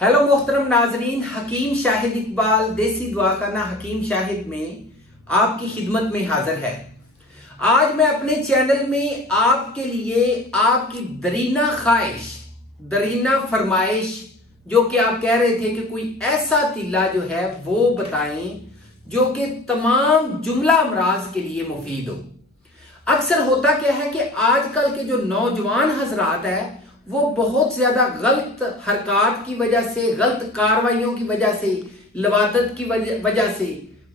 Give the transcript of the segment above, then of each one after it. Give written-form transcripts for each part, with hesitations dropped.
Hello मोहतरम नाजरीन, हकीम शाहिद इकबाल देसी दवाखाना हकीम शाहिद में आपकी खिदमत में हाजिर है। आज मैं अपने चैनल में आपके लिए आपकी दरीना ख्वाहिश, दरीना फरमाइश, जो कि आप कह रहे थे कि कोई ऐसा तिल्ला जो है वो बताएं जो कि तमाम जुमला अमराज के लिए मुफीद हो। अक्सर होता क्या है कि आजकल के जो नौजवान हजरात है वो बहुत ज्यादा गलत हरकत की वजह से, गलत कार्रवाइयों की वजह से, लवादत की वजह से,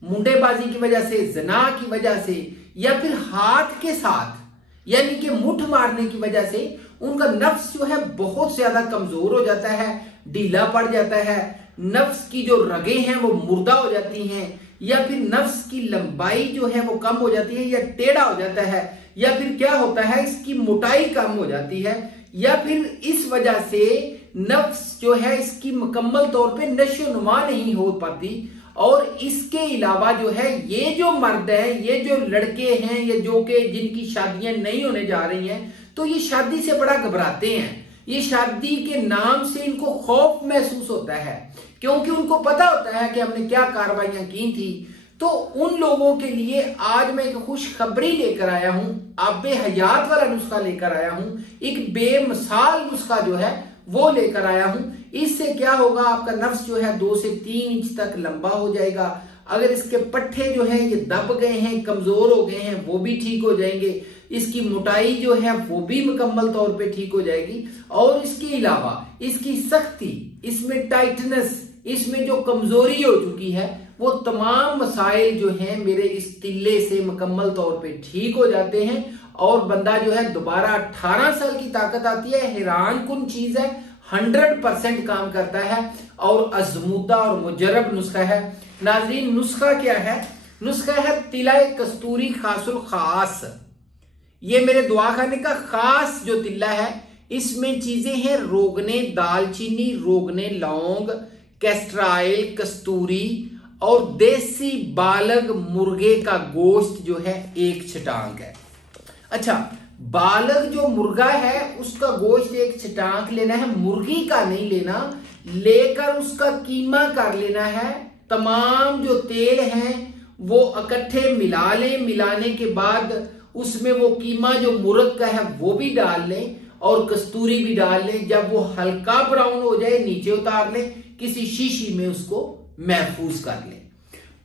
मुंडेबाजी की वजह से, जना की वजह से, या फिर हाथ के साथ यानी कि मुठ मारने की वजह से उनका नफ्स जो है बहुत ज्यादा कमजोर हो जाता है, ढीला पड़ जाता है। नफ्स की जो रगें हैं वो मुर्दा हो जाती हैं, या फिर नफ्स की लंबाई जो है वो कम हो जाती है, या टेढ़ा हो जाता है, या फिर क्या होता है इसकी मोटाई कम हो जाती है, या फिर इस वजह से नफ्स जो है इसकी मुकम्मल तौर पे नशोनुमा नहीं हो पाती। और इसके अलावा जो है ये जो मर्द है, ये जो लड़के हैं, ये जो कि जिनकी शादियां नहीं होने जा रही हैं, तो ये शादी से बड़ा घबराते हैं। ये शादी के नाम से इनको खौफ महसूस होता है, क्योंकि उनको पता होता है कि हमने क्या कार्रवाइयां की थी। तो उन लोगों के लिए आज मैं एक खुशखबरी लेकर आया हूं, आबे हयात वाला नुस्खा लेकर आया हूं, एक बेमिसाल नुस्खा जो है वो लेकर आया हूं। इससे क्या होगा, आपका नफ्स जो है 2 से 3 इंच तक लंबा हो जाएगा। अगर इसके पट्टे जो है ये दब गए हैं, कमजोर हो गए हैं, वो भी ठीक हो जाएंगे। इसकी मोटाई जो है वो भी मुकम्मल तौर पे ठीक हो जाएगी। और इसके अलावा इसकी सख्ती, इसमें टाइटनेस, इसमें जो कमजोरी हो चुकी है, वो तमाम मसाइल जो हैं मेरे इस तिल्ले से मुकम्मल तौर पे ठीक हो जाते हैं। और बंदा जो है दोबारा 18 साल की ताकत आती है। हैरान कुन चीज है, 100% काम करता है और अजमुदा और मुजरब नुस्खा है। नाजरीन, नुस्खा क्या है? नुस्खा है तिलाए कस्तूरी खासुल खास। ये मेरे दवाखाने का खास जो तिल्ला है, इसमें चीजें हैं रोगने दालचीनी, रोगने लौंग, कैस्ट्राइल, कस्तूरी और देसी बालग मुर्गे का गोश्त जो है 1 छटांक है। अच्छा, बालग जो मुर्गा है उसका गोश्त 1 छटांक लेना है, मुर्गी का नहीं लेना। लेकर उसका कीमा कर लेना है। तमाम जो तेल हैं वो इकट्ठे मिला लें। मिलाने के बाद उसमें वो कीमा जो मुर्ग का है वो भी डाल लें और कस्तूरी भी डाल लें। जब वो हल्का ब्राउन हो जाए नीचे उतार लें, किसी शीशी में उसको महफूज कर लें।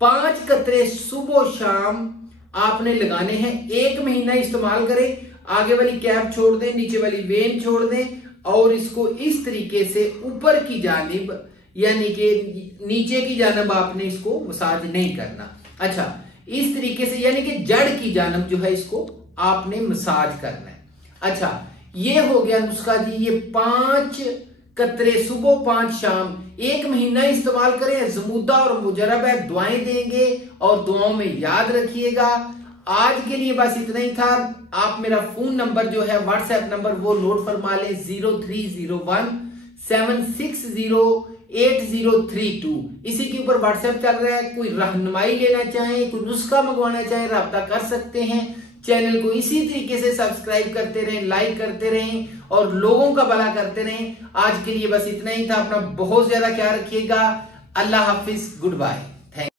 5 कतरे सुबह शाम आपने लगाने हैं। 1 महीना इस्तेमाल करें। आगे वाली कैप छोड़ दें, नीचे वाली वेन छोड़ दें और इसको इस तरीके से ऊपर की जानिब यानी कि नीचे की जानिब आपने इसको मसाज नहीं करना। अच्छा, इस तरीके से यानी कि जड़ की जानिब जो है इसको आपने मसाज करना है। अच्छा, ये हो गया नुस्खा जी। ये 5 कतरे सुबह 5 शाम 1 महीना इस्तेमाल करें। जमूदा और मुजरब है, दुआएं देंगे और दुआओं में याद रखिएगा। आज के लिए बस इतना ही था। आप मेरा फोन नंबर जो है, व्हाट्सएप नंबर, वो नोट फरमा लें 0301 760 8032। इसी के ऊपर व्हाट्सएप चल रहा है। कोई रहनुमाई लेना चाहें, कोई नुस्खा मंगवाना चाहें, राब्ता कर सकते हैं। चैनल को इसी तरीके से सब्सक्राइब करते रहें, लाइक करते रहें और लोगों का भला करते रहें। आज के लिए बस इतना ही था। अपना बहुत ज्यादा ख्याल रखिएगा। अल्लाह हाफिज, गुड बाय।